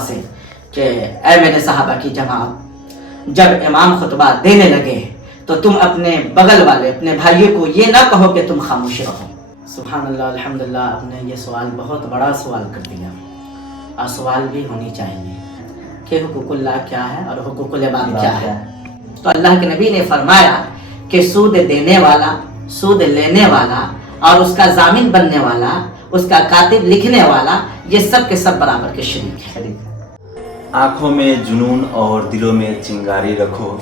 سے کہ اے میرے صحابہ کی جماعت، جب امام خطبہ دینے لگے تو تم اپنے بغل والے اپنے بھائیوں کو یہ نہ کہو کہ تم خاموش رہو۔ سبحان اللہ، الحمدللہ، آپ نے یہ سوال بہت بڑا سوال کر دیا، اور سوال بھی ہونی چاہیے کہ حقوق اللہ کیا ہے اور حقوق العباد کیا ہے۔ تو اللہ کے نبی نے فرمایا کہ سود دینے والا، سود لینے والا اور اس کا ضامن بننے والا، اس کا کاتب لکھنے والا، یہ سب کے سب برابر کے شریک ہیں۔ آنکھوں میں جنون اور دلوں میں چنگاری رکھو،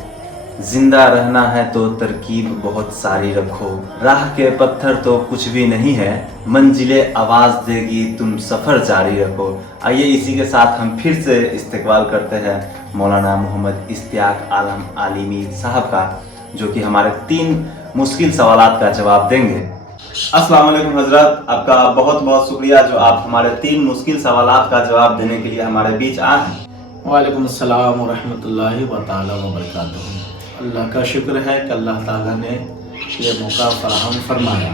زندہ رہنا ہے تو ترکیب بہت ساری رکھو، راہ کے پتھر تو کچھ بھی نہیں ہے، منزلیں آواز دے گی تم سفر جاری رکھو۔ آئیے اسی کے ساتھ ہم پھر سے استقبال کرتے ہیں مولانا محمد اشتیاق عالم عالمی صاحب کا، جو کہ ہمارے 3 مشکل سوالات کا جواب دیں گے۔ السلام علیکم حضرت، آپ کا بہت بہت شکریہ جو آپ ہمارے 3 مشکل سوالات کا جواب دینے کے لیے ہمارے بیچ آئے ہیں۔ وعلیکم السلام ورحمۃ اللہ تعالیٰ وبرکاتہ۔ اللہ کا شکر ہے کہ اللہ تعالیٰ نے یہ موقع فراہم فرمایا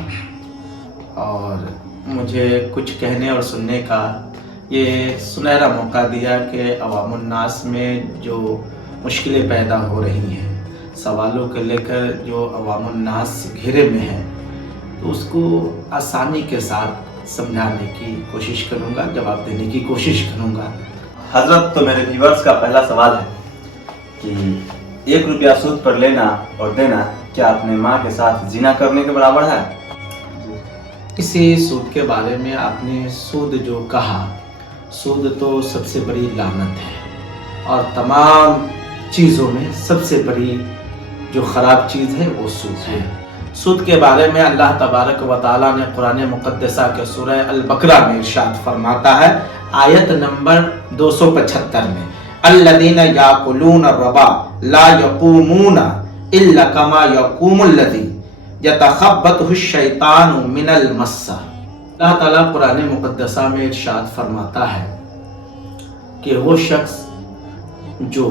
اور مجھے کچھ کہنے اور سننے کا یہ سنہرا موقع دیا کہ عوام الناس میں جو مشکلیں پیدا ہو رہی ہیں، سوالوں کو لے کر جو عوام الناس گھیرے میں ہیں، تو اس کو آسانی کے ساتھ سمجھانے کی کوشش کروں گا، جواب دینے کی کوشش کروں گا۔ حضرت، تو میرے ویورز کا پہلا سوال ہے کہ 1 روپیہ سود پر لینا اور دینا کیا اپنے ماں کے ساتھ زنا کرنے کے برابر ہے؟ اسی سود کے بارے میں آپ نے سود جو کہا، سود تو سب سے بڑی لعنت ہے اور تمام چیزوں میں سب سے بڑی جو خراب چیز ہے وہ سود ہے۔ سود کے بارے میں اللہ تبارک و تعالیٰ نے قرآن مقدسہ کے سورہ البقرہ میں ارشاد فرماتا ہے، آیت نمبر 275 میں، الذین یاکلون الربا لا یقومون الا کما یقوم الذی یتخبطہ الشیطان من المس۔ اللہ تعالیٰ قرآن مقدسہ میں ارشاد فرماتا ہے کہ وہ شخص جو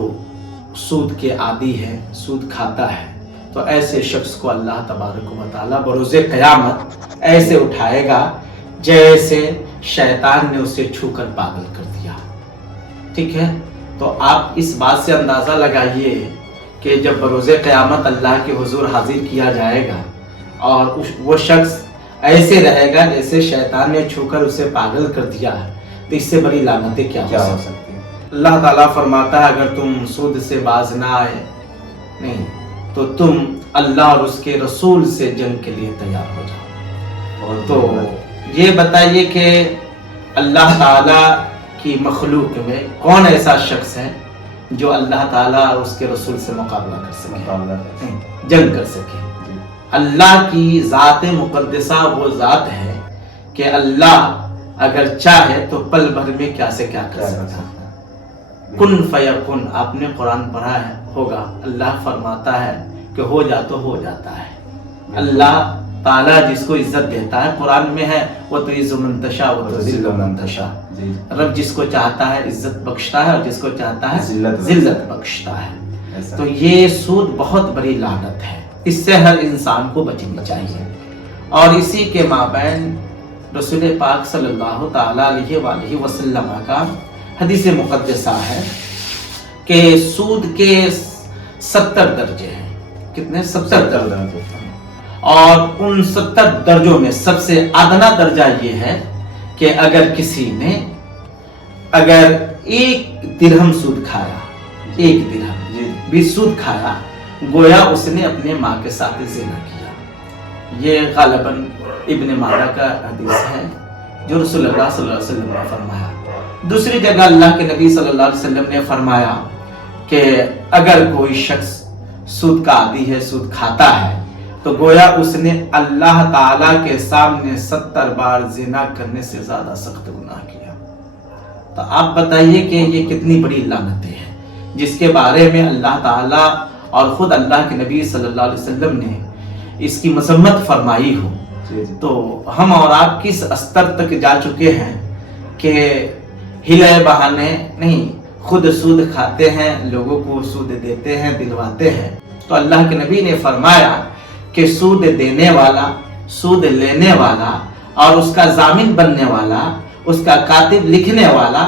سود کے عادی ہے، سود کھاتا ہے، تو ایسے شخص کو اللہ تبارک و تعالیٰ بروز قیامت ایسے اٹھائے گا جیسے شیطان نے اسے چھو کر پاگل کر دیا۔ ٹھیک ہے، تو آپ اس بات سے اندازہ لگائیے کہ جب بروز قیامت اللہ کے حضور حاضر کیا جائے گا اور وہ شخص ایسے رہے گا جیسے شیطان نے چھو کر اسے پاگل کر دیا ہے، تو اس سے بڑی لعنتیں کیا ہو سکتی ہیں۔ اللہ تعالیٰ فرماتا ہے اگر تم سود سے باز نہ آئے نہیں تو تم اللہ اور اس کے رسول سے جنگ کے لیے تیار ہو جاؤ۔ تو یہ بتائیے کہ اللہ تعالیٰ کی مخلوق میں کون ایسا شخص ہے جو اللہ تعالیٰ اور اس کے رسول سے مقابلہ کر سکے، جنگ کر سکے؟ اللہ کی ذات مقدسہ وہ ذات ہے کہ اللہ اگر چاہے تو پل بھر میں کیا سے کیا کر سکتا ہے۔ کن فیکن، آپ نے قرآن پڑھا ہے ہوگا، اللہ فرماتا ہے کہ ہو جا تو ہو جاتا ہے۔ اللہ تعالیٰ جس کو عزت دیتا ہے، قرآن میں ہے وَتُعِزُّ مَن تَشَاءُ وَتُذِلُّ مَن تَشَاءُ، رب جس کو چاہتا ہے عزت بخشتا ہے اور جس کو چاہتا ہے ذلت بخشتا ہے۔ تو یہ سود بہت بڑی لعنت ہے، اس سے ہر انسان کو بچنا چاہیے۔ اور اسی کے مابین رسول پاک صلی اللہ تعالیٰ علیہ وآلہ وسلم کا حدیث مقدسہ ہے کہ سود کے 70 درجے ہیں۔ کتنے؟ 70 درجے۔ اور ان 70 درجوں میں سب سے ادنا درجہ یہ ہے کہ اگر کسی نے اگر 1 درہم سود کھایا، 1 درہم بھی سود کھایا، گویا اس نے اپنے ماں کے ساتھ زنا کیا۔ یہ غالباً ابن ماجہ کا حدیث ہے جو رسول اللہ صلی اللہ علیہ وسلم نے فرمایا۔ دوسری جگہ اللہ کے نبی صلی اللہ علیہ وسلم نے فرمایا کہ اگر کوئی شخص سود کا عادی ہے، سود کھاتا ہے، تو گویا اس نے اللہ تعالیٰ کے سامنے 70 بار زنا کرنے سے زیادہ سخت گناہ کیا۔ تو آپ بتائیے کہ یہ کتنی بڑی لعنتیں ہیں جس کے بارے میں اللہ تعالیٰ اور خود اللہ کے نبی صلی اللہ علیہ وسلم نے اس کی مذمت فرمائی ہو۔ تو ہم اور آپ کس استر تک جا چکے ہیں کہ ہلے بہانے نہیں، خود سود کھاتے ہیں، لوگوں کو سود دیتے ہیں، دلواتے ہیں۔ تو اللہ کے نبی نے فرمایا کہ سود دینے والا، سود لینے والا اور اس کا ضامن بننے والا، اس کا کاتب لکھنے والا،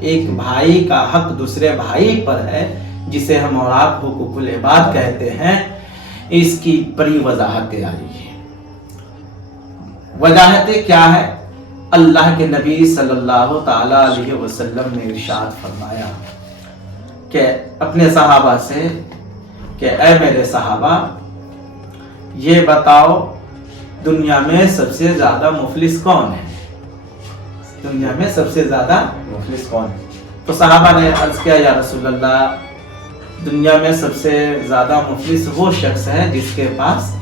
ایک بھائی کا حق دوسرے بھائی پر ہے جسے ہم اور آپ حقوق العباد کہتے ہیں، اس کی بڑی وضاحتیں آ رہی ہیں۔ وضاحتیں کیا ہے؟ اللہ کے نبی صلی اللہ تعالی علیہ وسلم نے ارشاد فرمایا کہ اپنے صحابہ سے کہ اے میرے صحابہ، یہ بتاؤ دنیا میں سب سے زیادہ مفلس کون ہے؟ دنیا میں سب سے زیادہ مفلس کون ہے؟ تو صحابہ نے عرض کیا یا رسول اللہ، دنیا میں سب سے زیادہ مفلس وہ شخص ہے جس کے پاس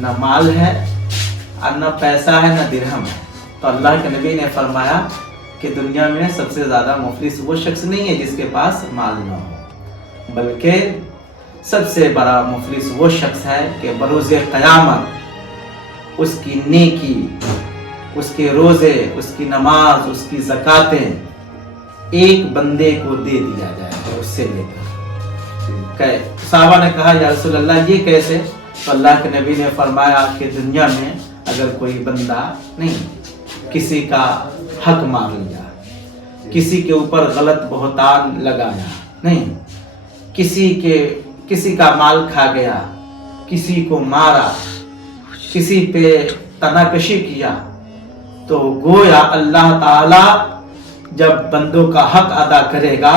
نہ مال ہے اور نہ پیسہ ہے نہ درہم ہے۔ تو اللہ کے نبی نے فرمایا کہ دنیا میں سب سے زیادہ مفلس وہ شخص نہیں ہے جس کے پاس مال نہ ہو، بلکہ سب سے بڑا مفلس وہ شخص ہے کہ بروز قیامت اس کی نیکی، اس کے روزے، اس کی نماز، اس کی زکاتیں ایک بندے کو دے دیا جائے گا، اس سے لے کر۔ صحابہ نے کہا یا رسول اللہ یہ کیسے؟ تو اللہ کے نبی نے فرمایا کہ دنیا میں اگر کوئی بندہ نہیں کسی کا حق مار لیا، کسی کے اوپر غلط بہتان لگایا، نہیں کسی کا مال کھا گیا، کسی کو مارا، کسی پہ تناکشی کیا، تو گویا اللہ تعالی جب بندوں کا حق ادا کرے گا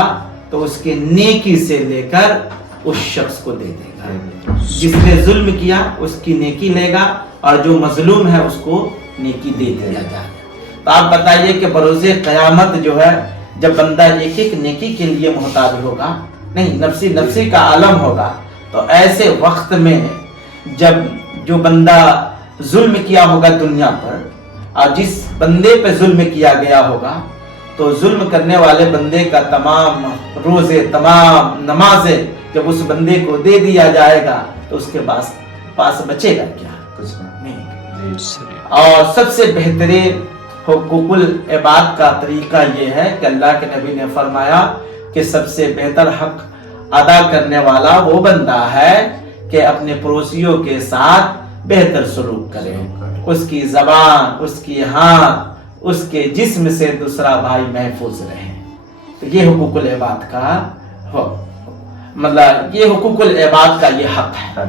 تو اس کے نیکی سے لے کر اس شخص کو دے دے گا۔ جس نے ظلم کیا اس کی نیکی لے گا اور جو مظلوم ہے اس کو نیکی دے دیا جائے گا۔ تو آپ بتائیے کہ بروز قیامت جو ہے جب بندہ ایک ایک نیکی کے لیے محتاج ہوگا، نہیں نفسی کا عالم ہوگا، تو ایسے وقت میں جب جو بندہ ظلم کیا ہوگا دنیا پر اور جس بندے پہ ظلم کیا گیا ہوگا، تو ظلم کرنے والے بندے کا تمام روزے، تمام نمازیں جب اس بندے کو دے دیا جائے گا تو اس کے پاس بچے گا کیا؟ کچھ نہیں۔ اور سب سے بہترین حقوق العباد کا طریقہ یہ ہے کہ اللہ کے نبی نے فرمایا کہ سب سے بہتر حق ادا کرنے والا وہ بندہ ہے کہ اپنے پڑوسیوں کے ساتھ بہتر سلوک کرے، اس کی زبان، اس کی ہاتھ، اس کے جسم سے دوسرا بھائی محفوظ رہے۔ تو یہ حقوق العباد کا مطلب یہ حقوق العباد کا یہ حق ہے۔